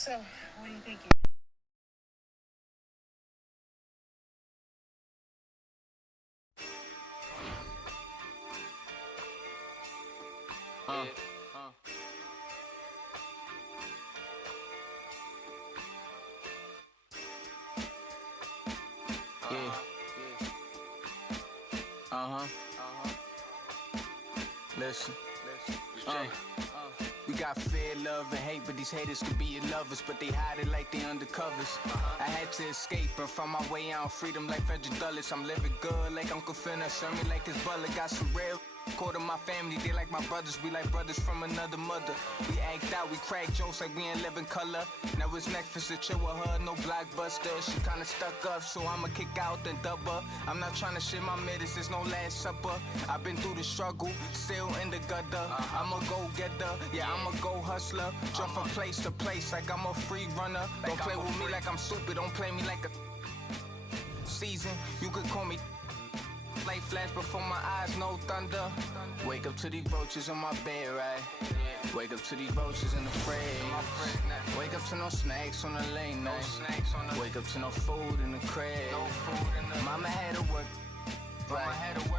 So, what do you think? Listen. We got fear, love, and hate, but these haters could be your lovers, but they hide it like they undercovers. I had to escape and find my way out, freedom like Frederick Douglass. I'm living good like Uncle Finna, serve me like his butler. Got some real quarter my family, they like my brothers. We like brothers from another mother. We act out, we crack jokes like we in living color. Now it's Netflix to chill with her, no blockbuster. She kinda stuck up, so I'ma kick out then dub her. I'm not trying to shit my middies, it's no last supper. I've been through the struggle, still in the gutter. I'm a go-getter, yeah, I'm a go-hustler. Jump from place to place like I'm a free runner. Don't play with me like I'm stupid, don't play me like a season. You could call me light flash before my eyes, no thunder. Wake up to these roaches on my bed, right? Wake up to these roaches in the fridge. Wake up to no snacks on the late night. Wake up to no food in the crib. Mama had to work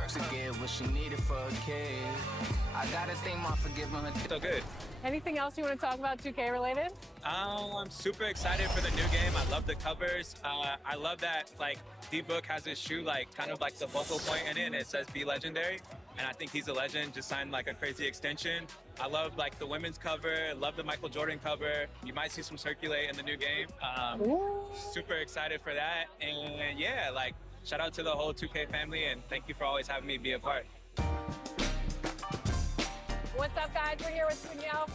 to get what she needed for a kid. I gotta thank my forgiving her. So good. Anything else you want to talk about 2K related? I'm super excited for the new game. I love the covers. I love that like D-Book has his shoe like kind of like the focal point in it, and it says "Be Legendary." And I think he's a legend. Just signed like a crazy extension. I love like the women's cover. Love the Michael Jordan cover. You might see some circulate in the new game. Super excited for that. And yeah, like shout out to the whole 2K family, and thank you for always having me be a part. What's up, guys? We're here with Danielle,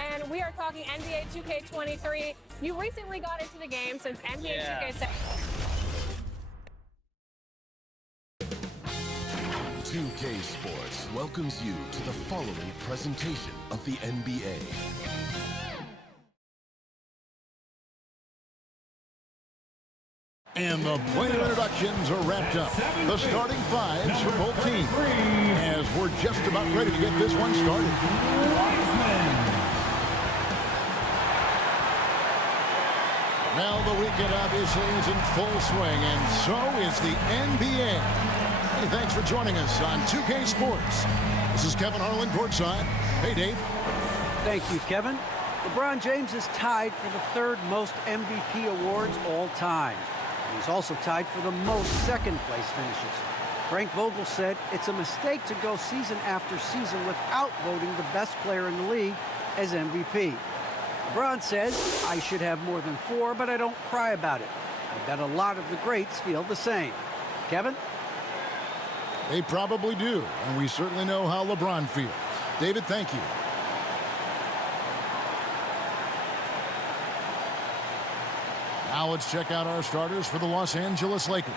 and we are talking NBA 2K23. You recently got into the game since NBA 2K7. 2K Sports welcomes you to the following presentation of the NBA. And the player introductions are wrapped up. The starting fives for both teams, as we're just about ready to get this one started. Now the weekend obviously is in full swing, and so is the NBA. Hey, thanks for joining us on 2K Sports. This is Kevin Harlan courtside. Hey, Dave. Thank you, Kevin. LeBron James is tied for the third most MVP awards all time. He's also tied for the most second-place finishes. Frank Vogel said it's a mistake to go season after season without voting the best player in the league as MVP. LeBron says, I should have more than 4, but I don't cry about it. I bet a lot of the greats feel the same. Kevin? They probably do, and we certainly know how LeBron feels. David, thank you. Now let's check out our starters for the Los Angeles Lakers.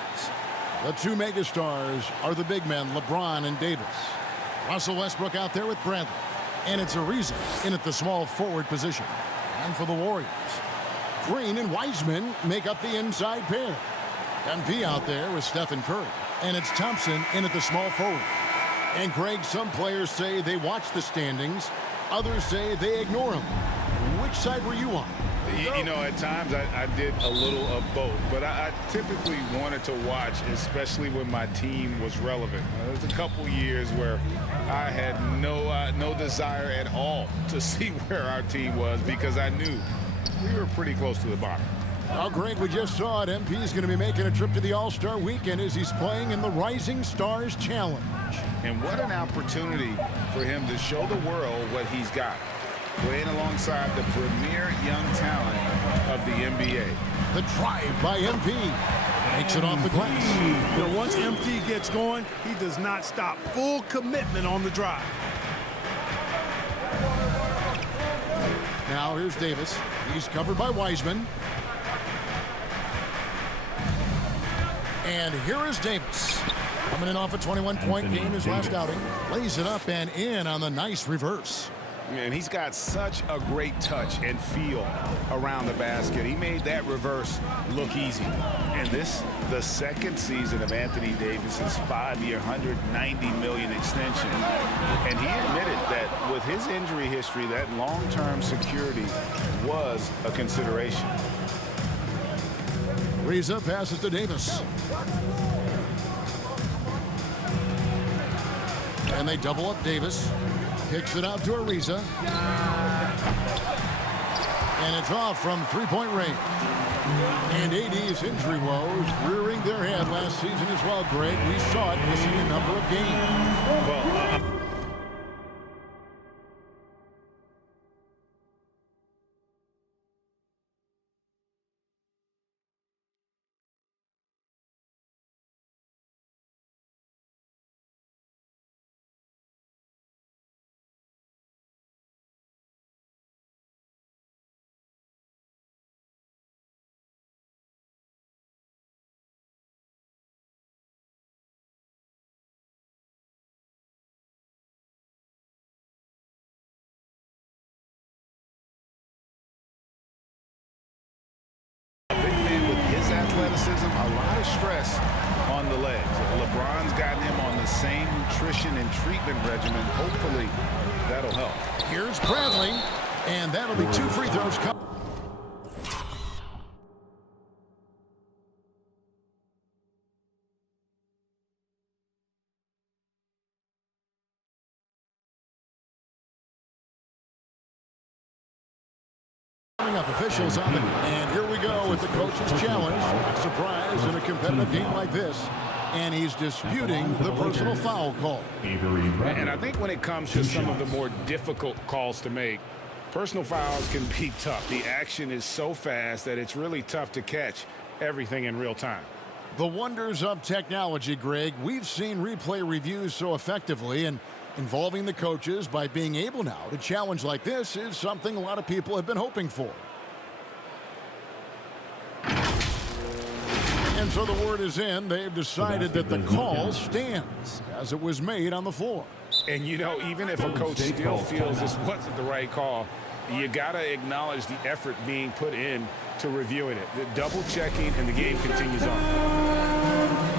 The two megastars are the big men, LeBron and Davis. Russell Westbrook out there with Bradley. And it's Ariza in at the small forward position. And for the Warriors, Green and Wiseman make up the inside pair. MP out there with Stephen Curry. And it's Thompson in at the small forward. And Greg, some players say they watch the standings. Others say they ignore them. Which side were you on? You know, at times I did a little of both, but I typically wanted to watch, especially when my team was relevant. There was a couple years where I had no desire at all to see where our team was because I knew we were pretty close to the bottom. Well, Greg, we just saw it. MP is going to be making a trip to the All-Star Weekend as he's playing in the Rising Stars Challenge. And what an opportunity for him to show the world what he's got, playing alongside the premier young talent of the NBA. The drive by MP. Makes it off the glass. You know, once MP gets going, he does not stop. Full commitment on the drive. Now here's Davis. He's covered by Wiseman. And here is Davis. Coming in off a 21-point game his last outing. Lays it up and in on the nice reverse. And he's got such a great touch and feel around the basket. He made that reverse look easy. And this, the second season of Anthony Davis's 5-year, $190 million extension. And he admitted that with his injury history, that long-term security was a consideration. Reza passes to Davis. And they double up Davis. Kicks it out to Ariza. And it's off from three-point range. And AD's injury woes rearing their head last season as well, Greg. We saw it missing a number of games. Well, athleticism, a lot of stress on the legs. LeBron's gotten him on the same nutrition and treatment regimen. Hopefully, that'll help. Here's Bradley, and that'll be 2 free throws. Up officials on the, and here we go with the coach's challenge. Not surprised in a competitive game like this, and he's disputing the personal foul call. And I think when it comes to some of the more difficult calls to make, personal fouls can be tough. The action is so fast that it's really tough to catch everything in real time. The wonders of technology, Greg. We've seen replay reviews so effectively, and involving the coaches by being able now to challenge like this is something a lot of people have been hoping for. And so the word is in. They've decided that the call stands as it was made on the floor. And, you know, even if a coach still feels this wasn't the right call, you got to acknowledge the effort being put in to reviewing it. The double checking, and the game continues on.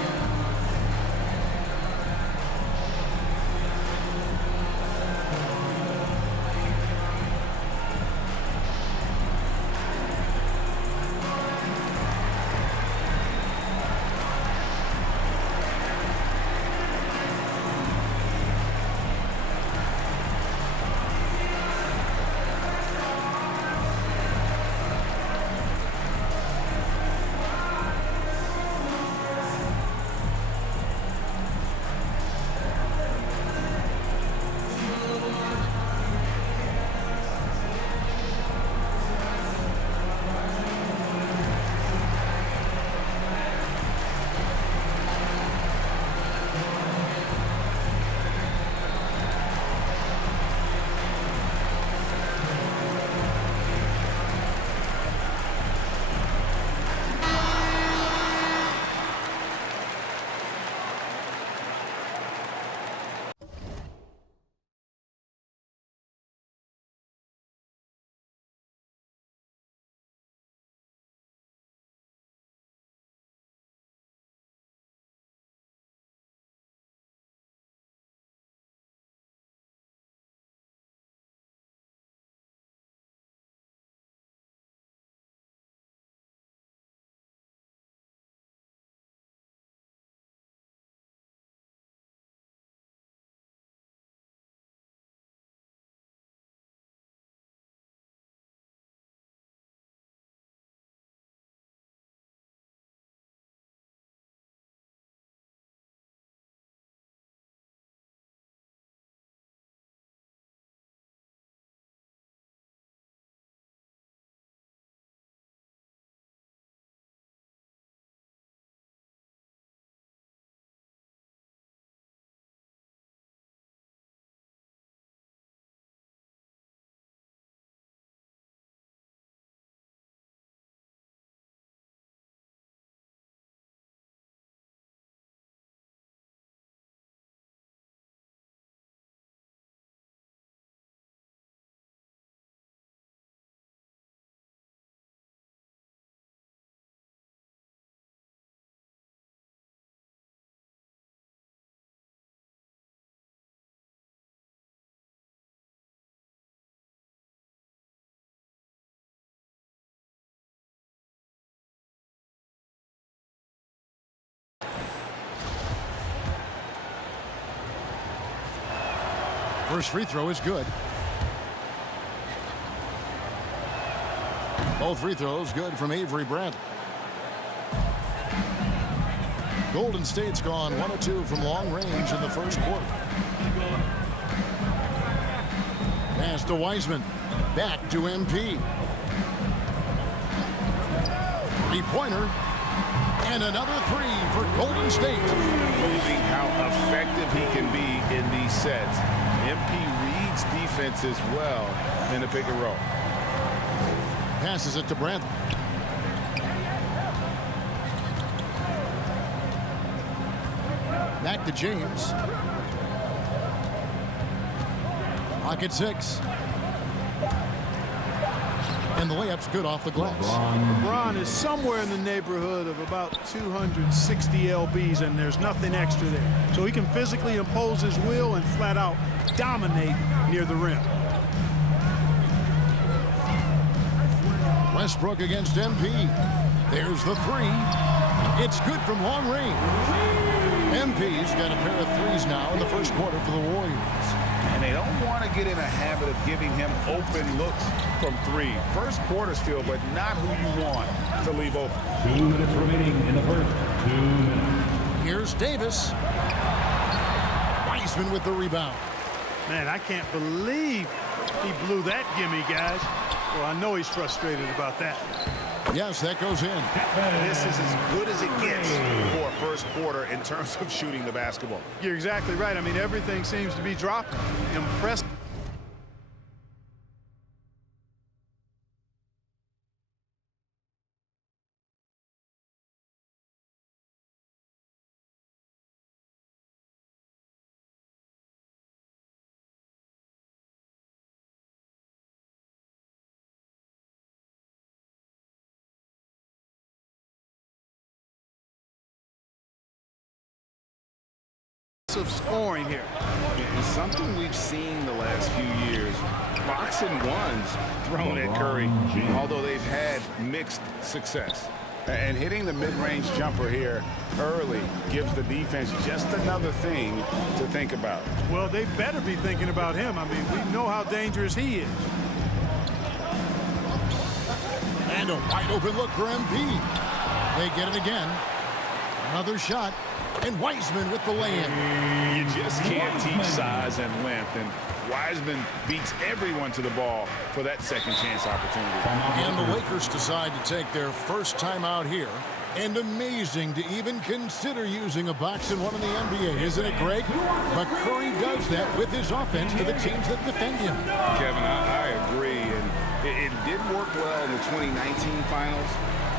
First free throw is good. Both free throws good from Avery Bradley. Golden State's gone 1 of 2 from long range in the first quarter. Pass to Wiseman. Back to MP. Three-pointer. And another three for Golden State. Proving how effective he can be in these sets. MP reads defenses well in the pick and roll. Passes it to Bradley. Back to James. Pocket 6. And the layup's good off the glass. LeBron is somewhere in the neighborhood of about 260 lbs, and there's nothing extra there. So he can physically impose his will and flat out dominate near the rim. Westbrook against MP. There's the three. It's good from long range. MP's got a pair of threes now in the first quarter for the Warriors. And they don't want to get in a habit of giving him open looks from three. First quarter's feel, but not who you want to leave open. 2 minutes remaining in the first. 2 minutes. Here's Davis. Wiseman with the rebound. Man, I can't believe he blew that gimme, guys. Well, I know he's frustrated about that. Yes, that goes in. This is as good as it gets for a first quarter in terms of shooting the basketball. You're exactly right. I mean, everything seems to be dropping. Impressed. Of scoring here. And something we've seen the last few years, box and ones thrown at Curry, although they've had mixed success. And hitting the mid-range jumper here early gives the defense just another thing to think about. Well, they better be thinking about him. I mean, we know how dangerous he is. And a wide open look for MP. They get it again. Another shot. And Wiseman with the lay-in. You just can't teach size and length, and Wiseman beats everyone to the ball for that second chance opportunity. And the Lakers decide to take their first time out here. And amazing to even consider using a box and one in the NBA, isn't it, Greg? But Curry does that with his offense to the teams that defend him. Kevin, I agree, and it did work well in the 2019 finals.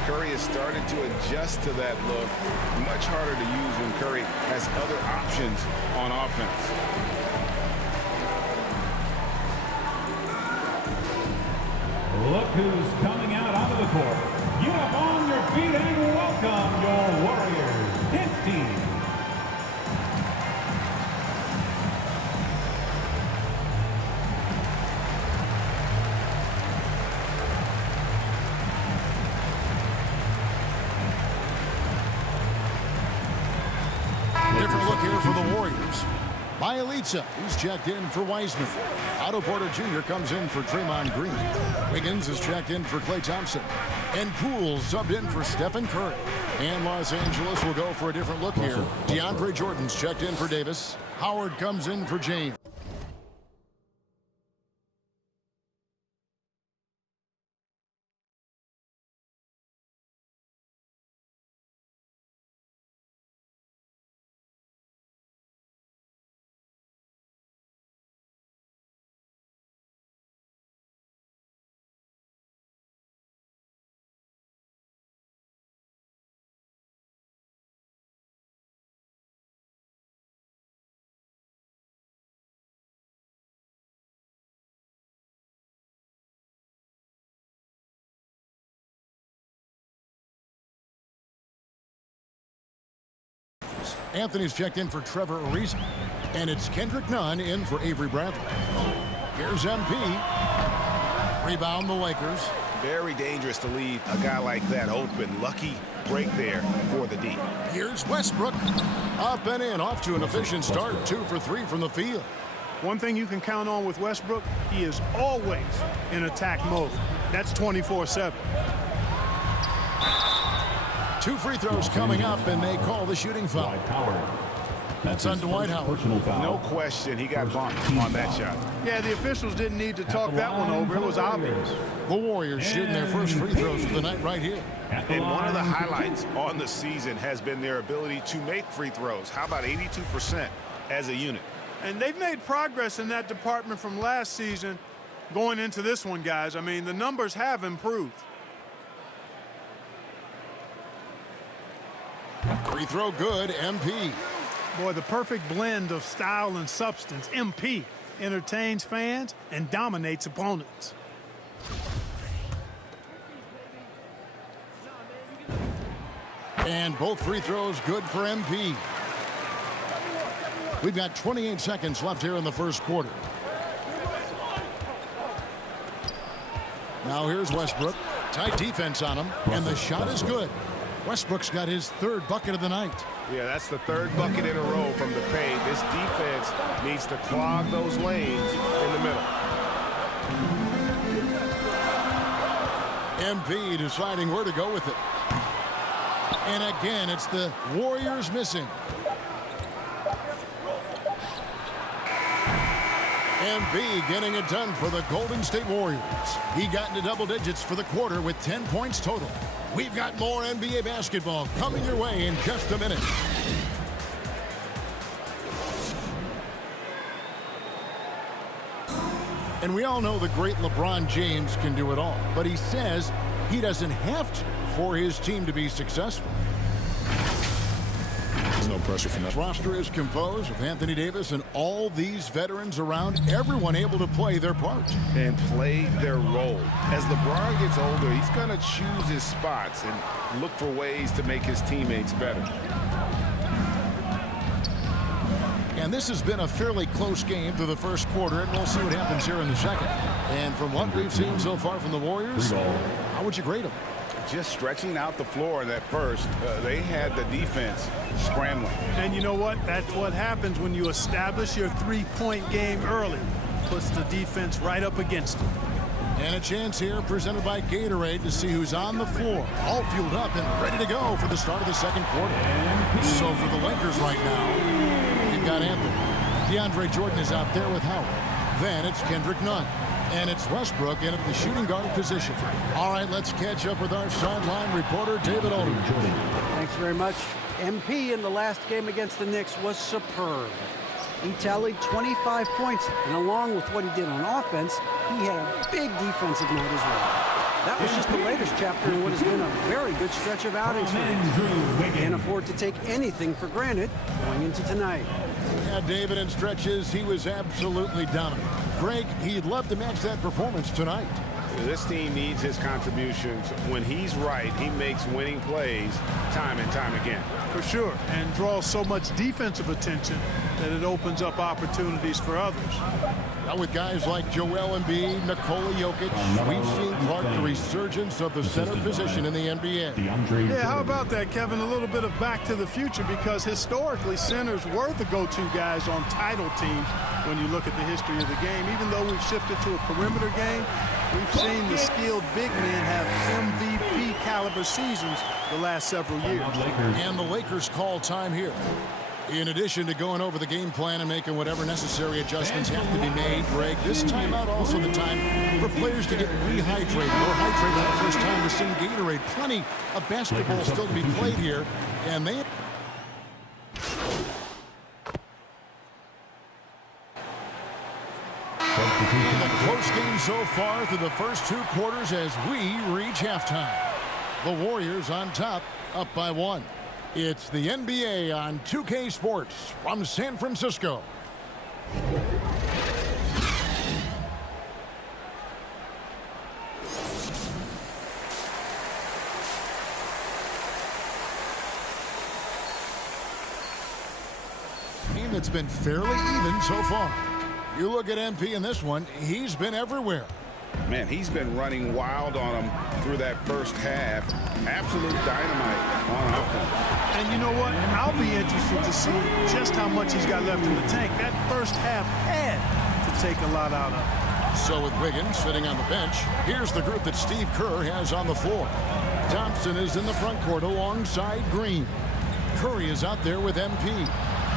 Curry has started to adjust to that look. Much harder to use when Curry has other options on offense. Look who's coming out onto the court. Get up on your feet and welcome your Warriors. His team. Different look here for the Warriors. Bielitsa, who's checked in for Wiseman. Otto Porter Jr. comes in for Draymond Green. Wiggins is checked in for Klay Thompson. And Poole subbed in for Stephen Curry. And Los Angeles will go for a different look here. DeAndre Jordan's checked in for Davis. Howard comes in for James. Anthony's checked in for Trevor Ariza. And it's Kendrick Nunn in for Avery Bradley. Here's MP. Rebound the Lakers. Very dangerous to leave a guy like that open. Lucky break there for the D. Here's Westbrook. Up and in, off to an efficient start. 2 for 3 from the field. One thing you can count on with Westbrook, he is always in attack mode. That's 24/7. 2 free throws coming up, and they call the shooting foul. That's on Dwight Howard. No question, he got bumped on that shot. Yeah, the officials didn't need to talk that one over. It was obvious. The Warriors shooting their first free throws of the night right here. And one of the highlights on the season has been their ability to make free throws. How about 82% as a unit? And they've made progress in that department from last season going into this one, guys. I mean, the numbers have improved. Free throw good, MP. Boy, the perfect blend of style and substance. MP entertains fans and dominates opponents. And both free throws good for MP. We've got 28 seconds left here in the first quarter. Now here's Westbrook. Tight defense on him, and the shot is good. Westbrook's got his 3rd bucket of the night. Yeah, that's the 3rd bucket in a row from the paint. This defense needs to clog those lanes in the middle. MP deciding where to go with it. And again, it's the Warriors missing. MP getting it done for the Golden State Warriors. He got into double digits for the quarter with 10 points total. We've got more NBA basketball coming your way in just a minute. And we all know the great LeBron James can do it all, but he says he doesn't have to for his team to be successful. There's no pressure from that. This roster is composed of Anthony Davis and all these veterans around, everyone able to play their part. And play their role. As LeBron gets older, he's going to choose his spots and look for ways to make his teammates better. And this has been a fairly close game through the first quarter, and we'll see what happens here in the second. And from what we've seen so far from the Warriors, how would you grade them? Just stretching out the floor in that first, they had the defense scrambling. And you know what? That's what happens when you establish your 3-point game early. Puts the defense right up against it. And a chance here presented by Gatorade to see who's on the floor, all fueled up and ready to go for the start of the second quarter. So for the Lakers right now, you've got Anthony. DeAndre Jordan is out there with Howard. Then it's Kendrick Nunn. And it's Westbrook in at the shooting guard position. All right, let's catch up with our sideline reporter, David Aldridge. Thanks very much. MP in the last game against the Knicks was superb. He tallied 25 points, and along with what he did on offense, he had a big defensive night as well. That was just the latest chapter in what has been a very good stretch of outings for him. Can't afford to take anything for granted going into tonight. Yeah, David, in stretches, he was absolutely dominant. Greg, he'd love to match that performance tonight. This team needs his contributions. When he's right, he makes winning plays time and time again. For sure, and draws so much defensive attention that it opens up opportunities for others. Now with guys like Joel Embiid, Nikola Jokic, we've seen, Clark, the resurgence of the center position in the NBA. Yeah, how about that, Kevin? A little bit of back to the future, because historically centers were the go-to guys on title teams when you look at the history of the game. Even though we've shifted to a perimeter game, we've seen the skilled big men have MVP caliber seasons the last several years. And the Lakers call time here. In addition to going over the game plan and making whatever necessary adjustments have to be made, Greg, this timeout also the time for players to get rehydrated or hydrated for the first time. We're seeing Gatorade. Plenty of basketball still to be played here. And they... A close game so far through the first 2 quarters as we reach halftime. The Warriors on top, up by 1. It's the NBA on 2K Sports from San Francisco. Game that's been fairly even so far. You look at MP in this one, he's been everywhere. Man, he's been running wild on him through that first half. Absolute dynamite on offense. And you know what? I'll be interested to see just how much he's got left in the tank. That first half had to take a lot out of it. So with Wiggins sitting on the bench, here's the group that Steve Kerr has on the floor. Thompson is in the front court alongside Green. Curry is out there with MP.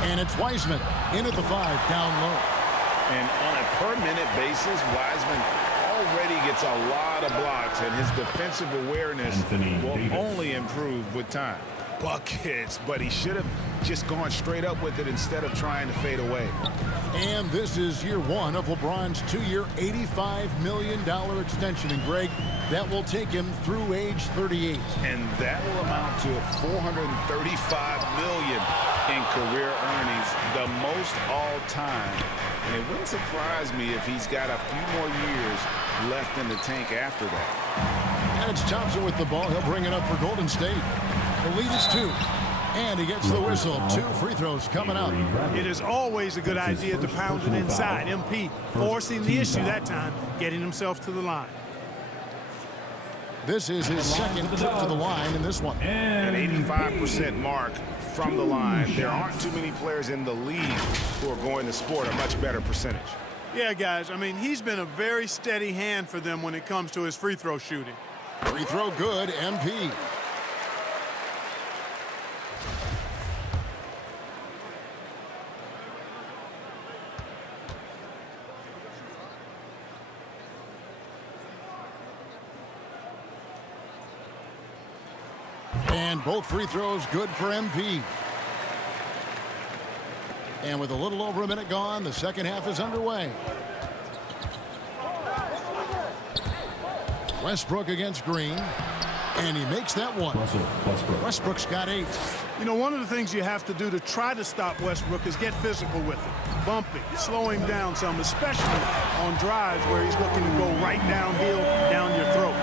And it's Wiseman in at the 5, down low. And on a per-minute basis, Wiseman already gets a lot of blocks, and his defensive awareness will only improve with time. Buckets, but he should have just gone straight up with it instead of trying to fade away. And this is year 1 of LeBron's 2-year, $85 million extension. And Greg, that will take him through age 38. And that will amount to $435 million in career earnings, the most all time. And it wouldn't surprise me if he's got a few more years left in the tank after that. And it's Thompson with the ball. He'll bring it up for Golden State. The lead is 2. And he gets the whistle. 2 free throws coming up. It is always a good idea to pound it inside. MP forcing the issue that time, getting himself to the line. This is his second trip to the line in this one. An 85% mark from the line. There aren't too many players in the league who are going to sport a much better percentage. Yeah, guys, I mean, he's been a very steady hand for them when it comes to his free throw shooting. Free throw good, MP. And both free throws good for MP. And with a little over a minute gone, the second half is underway. Westbrook against Green. And he makes that one. Westbrook's got 8. You know, one of the things you have to do to try to stop Westbrook is get physical with him. Bumping, slow him down some, especially on drives where he's looking to go right downhill, down your throat.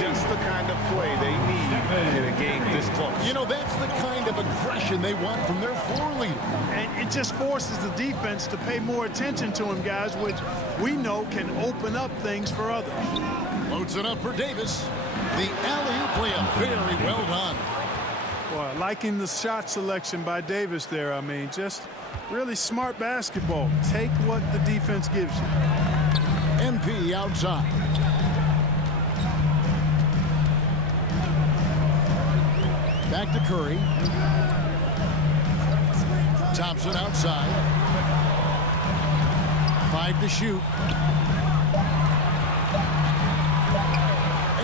Just the kind of play they need in a game this close. You know, that's the kind of aggression they want from their floor leader. And it just forces the defense to pay more attention to him, guys, which we know can open up things for others. Loads it up for Davis. The alley-oop layup, very well done. Boy, liking the shot selection by Davis there. I mean, just really smart basketball. Take what the defense gives you. MP outside. Back to Curry. Thompson outside. 5 to shoot.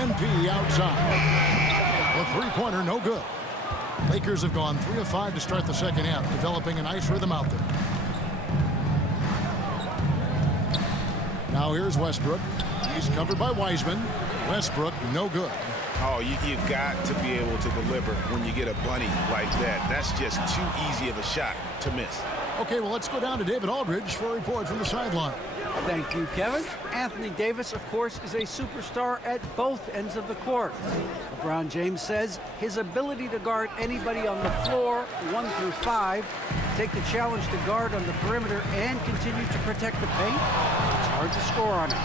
MP outside. The three-pointer no good. Lakers have gone 3 of 5 to start the second half, developing a nice rhythm out there. Now here's Westbrook. He's covered by Wiseman. Westbrook no good. Oh, you've got to be able to deliver when you get a bunny like that. That's just too easy of a shot to miss. Okay, well, let's go down to David Aldridge for a report from the sideline. Thank you, Kevin. Anthony Davis, of course, is a superstar at both ends of the court. LeBron James says his ability to guard anybody on the floor, 1 through 5, take the challenge to guard on the perimeter and continue to protect the paint, it's hard to score on him.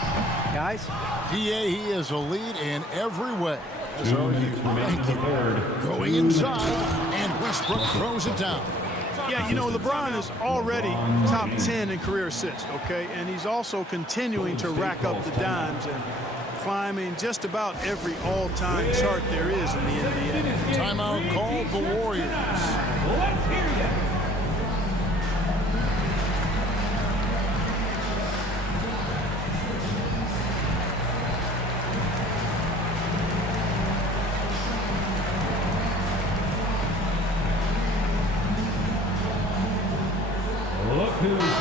Guys? DA, he is a lead in every way. So thank you. Going inside, and Westbrook throws it down. Yeah, you know, LeBron is already top 10 in career assists, okay? And he's also continuing to rack up the dimes and climbing just about every all-time chart there is in the NBA. Timeout called the Warriors. Let's hear that.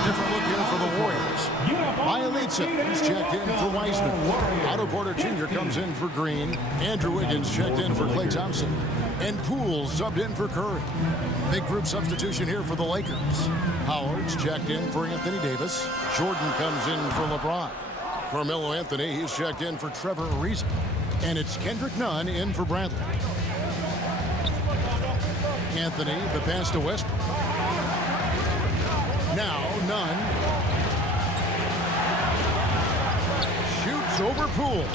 Different look here for the Warriors. Bielitsa is checked in for Wiseman. Otto Porter Jr. comes in for Green. Andrew Wiggins checked in for Klay Thompson. And Poole subbed in for Curry. Big group substitution here for the Lakers. Howard's checked in for Anthony Davis. Jordan comes in for LeBron. Carmelo Anthony, he's checked in for Trevor Ariza. And it's Kendrick Nunn in for Bradley. Anthony, the pass to Westbrook. Now, Nunn shoots over Poole.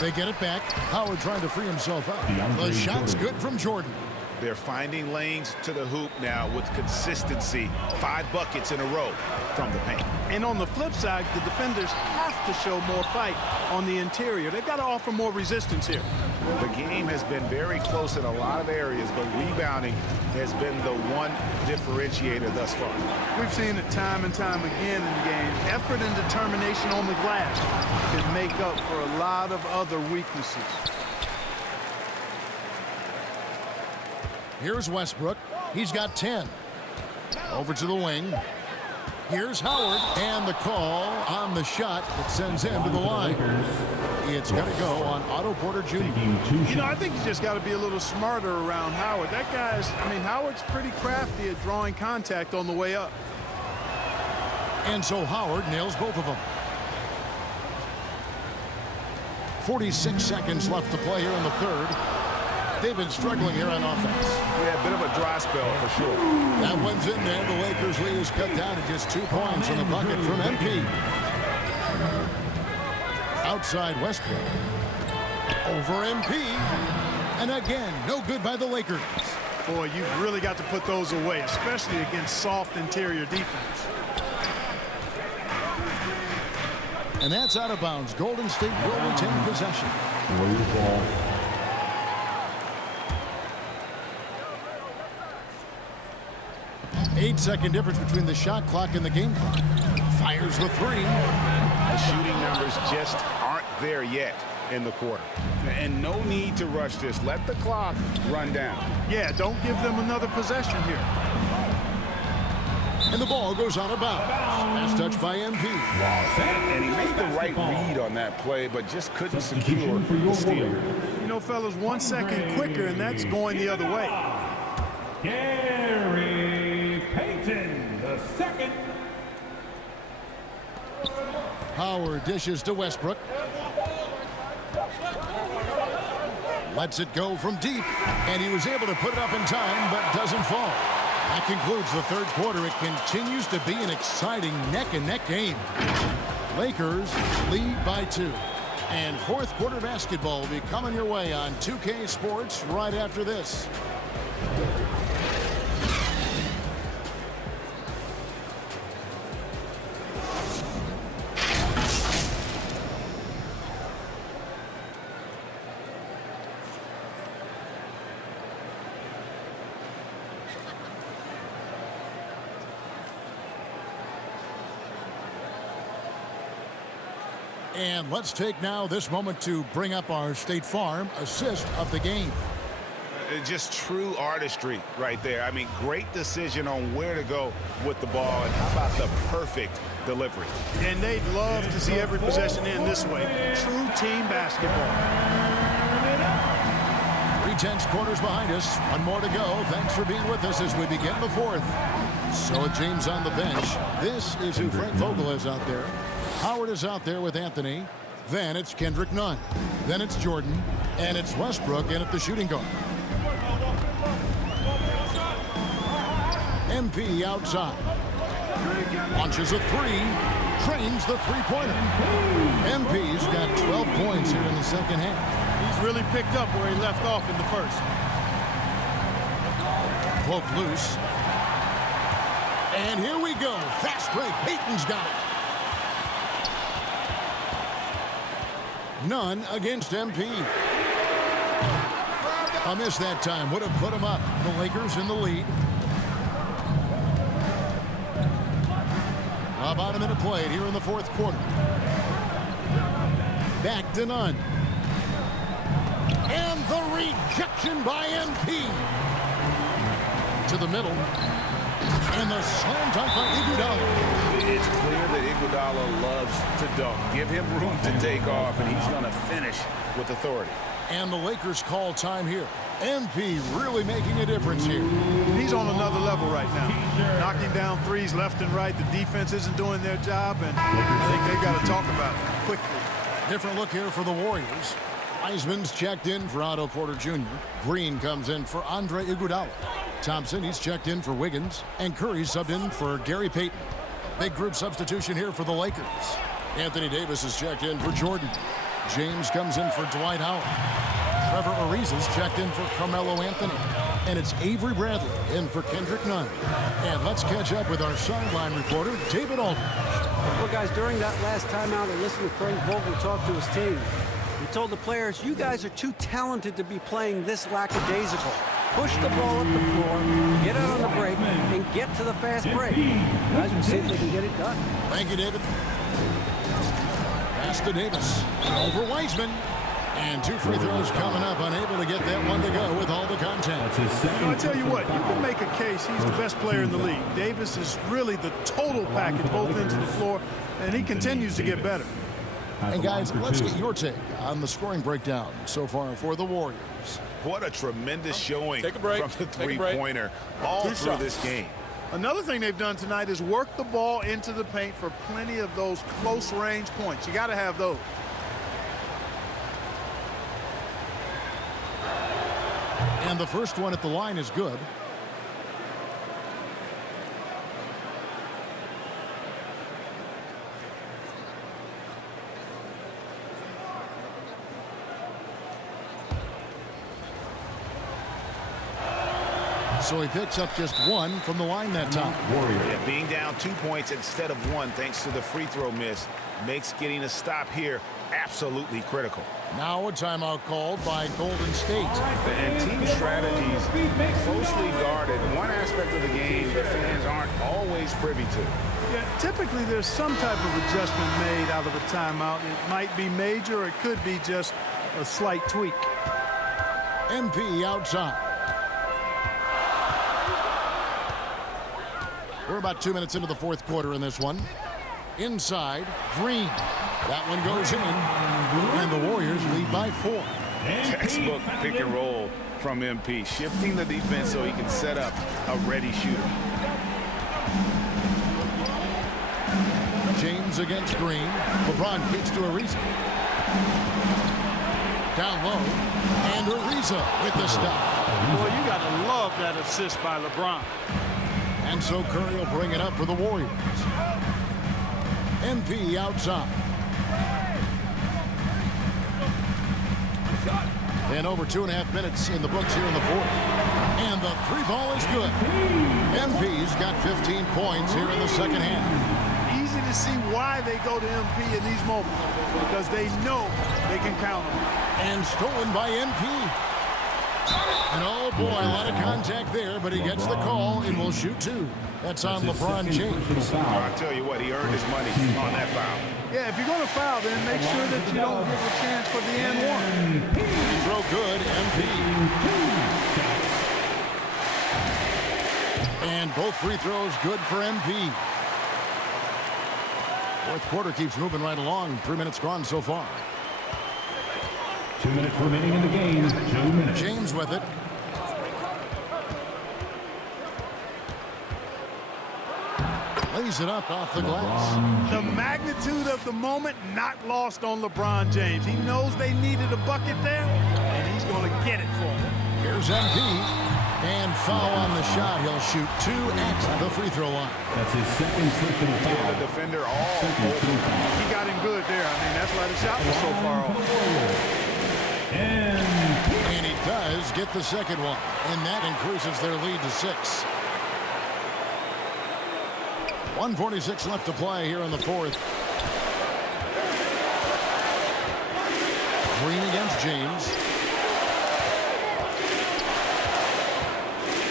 They get it back. Howard trying to free himself up. The shot's good from Jordan. They're finding lanes to the hoop now with consistency. 5 buckets in a row from the paint. And on the flip side, the defenders have to show more fight on the interior. They've got to offer more resistance here. The game has been very close in a lot of areas, but rebounding has been the one differentiator thus far. We've seen it time and time again in games. Effort and determination on the glass can make up for a lot of other weaknesses. Here's Westbrook. He's got 10. Over to the wing. Here's Howard, and the call on the shot that sends him to the line. It's going to go on Otto Porter Jr. You know, I think you just got to be a little smarter around Howard. That guy's, I mean, Howard's pretty crafty at drawing contact on the way up. And so Howard nails both of them. 46 seconds left to play here in the third. They've been struggling here on offense. Yeah, a bit of a dry spell for sure. That one's in there. The Lakers lead is cut down to just 2 points in the bucket from MP. Outside Westbrook. Over MP. And again, no good by the Lakers. Boy, you've really got to put those away, especially against soft interior defense. And that's out of bounds. Golden State will retain possession. 8-second difference between the shot clock and the game clock. Fires the 3. The shooting numbers just aren't there yet in the quarter. And no need to rush this. Let the clock run down. Yeah, don't give them another possession here. And the ball goes out of bounds. Pass touch by MP. And he made the right read on that play, but just couldn't secure the steal. You know, fellas, 1 second quicker, and that's going the other way. Gary Payton, the second. Howard dishes to Westbrook. Lets it go from deep, and he was able to put it up in time, but doesn't fall. That concludes the third quarter. It continues to be an exciting neck-and-neck game. Lakers lead by 2. And fourth quarter basketball will be coming your way on 2K Sports right after this. And let's take now this moment to bring up our State Farm assist of the game. Just true artistry right there. I mean, great decision on where to go with the ball, and how about the perfect delivery. And they'd love to see every possession end this way. True team basketball. 3/10 quarters behind us. One more to go. Thanks for being with us as we begin the fourth. So James on the bench. This is who Frank Vogel is out there. Howard is out there with Anthony. Then it's Kendrick Nunn. Then it's Jordan. And it's Westbrook in at the shooting guard. MP outside. Launches a 3. Trains the three-pointer. MP's got 12 points here in the second half. He's really picked up where he left off in the first. Poke loose. And here we go. Fast break. Payton's got it. None against MP. A miss that time would have put him up. The Lakers in the lead. About a minute played here in the fourth quarter. Back to Nunn. And the rejection by MP. To the middle. And the slam dunk by Iguodala. It's clear that Iguodala loves to dunk. Give him room to take off, and he's going to finish with authority. And the Lakers call time here. MP really making a difference here. He's on another level right now. Knocking down threes left and right. The defense isn't doing their job, and I think they've got to talk about it quickly. Different look here for the Warriors. Wiseman's checked in for Otto Porter Jr. Green comes in for Andre Iguodala. Thompson, he's checked in for Wiggins. And Curry subbed in for Gary Payton. Big group substitution here for the Lakers. Anthony Davis is checked in for Jordan. James comes in for Dwight Howard. Trevor Ariza's checked in for Carmelo Anthony. And it's Avery Bradley in for Kendrick Nunn. And let's catch up with our sideline reporter, David Aldridge. Well, guys, during that last timeout, I listened to Frank Vogel talk to his team. He told the players, you guys are too talented to be playing this lackadaisical. Push the ball up the floor, get out on the break, and get to the fast break. Guys, we'll see if they can get it done. Thank you, David. Pass to Davis. Over Wiseman. And 2 free throws coming up, unable to get that one to go with all the contact. I tell you what, you can make a case he's the best player in the league. Davis is really the total package, both ends of the floor, and he continues to get better. And guys, let's get your take on the scoring breakdown so far for the Warriors. What a tremendous showing Take a break. from the Take a break. three-pointer all Two through shots. this game. Another thing they've done tonight is work the ball into the paint for plenty of those close-range points. You got to have those. And the first one at the line is good. So he picks up just 1 from the line that time. Yeah, being down 2 points instead of 1 thanks to the free throw miss makes getting a stop here absolutely critical. Now a timeout called by Golden State. And team strategies closely guarded. One aspect of the game the fans aren't always privy to. Yeah, typically there's some type of adjustment made out of a timeout. It might be major, or it could be just a slight tweak. MP outside. We're about 2 minutes into the fourth quarter in this one. Inside, Green. That one goes in, and the Warriors lead by 4. Textbook pick and roll from MP, shifting the defense so he can set up a ready shooter. James against Green. LeBron kicks to Ariza. Down low, and Ariza with the stuff. Boy, you got to love that assist by LeBron. And so Curry will bring it up for the Warriors. MP outside. And over 2.5 minutes in the books here in the fourth. And the 3-ball is good. MP's got 15 points here in the second half. Easy to see why they go to MP in these moments, because they know they can count on him. And stolen by MP. And oh boy, a lot of contact there, but he gets the call and will shoot 2. That's on LeBron James. I'll tell you what, he earned his money on that foul. Yeah, if you're going to foul, then make sure that you don't give a chance for the and one. Throw good, MP. And both free throws good for MP. Fourth quarter keeps moving right along. 3 minutes gone so far. 2 minutes remaining in the game. 2 minutes. James with it. Lays it up off the glass. The magnitude of the moment not lost on LeBron James. He knows they needed a bucket there, and he's going to get it for them. Here's MP. And foul on the shot. He'll shoot 2 at the free throw line. That's his second personal Yeah, foul. the defender all He got him good there. I mean, that's why the shot was so far off. And he does get the second one. And that increases their lead to 6. 1:46 left to play here in the fourth. Green against James.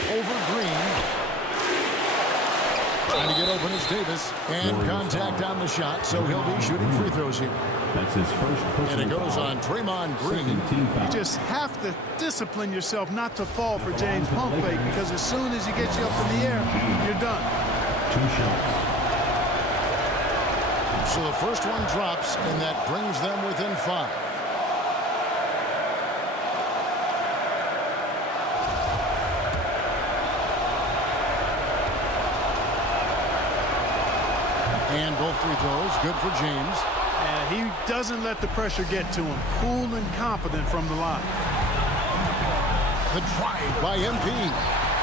Over Green. Trying to get open is Davis. And contact on the shot, so he'll be shooting free throws here. That's his first personal And it goes foul. on Draymond Green. Second team foul. You just have to discipline yourself not to fall for James pump fake, because as soon as he gets you up in the air, you're done. 2 shots. So the first one drops, and that brings them within 5. And both free throws, good for James. And he doesn't let the pressure get to him. Cool and confident from the line. The drive by MP.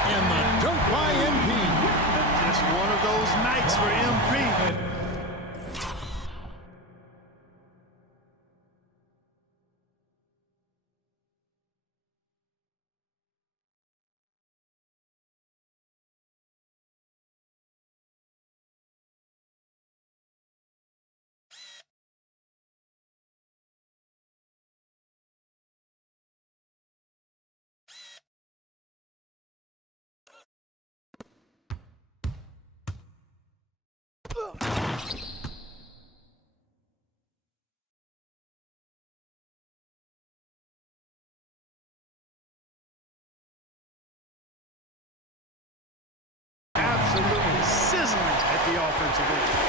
And the dunk by MP. Just one of those nights for MP. the offensive end.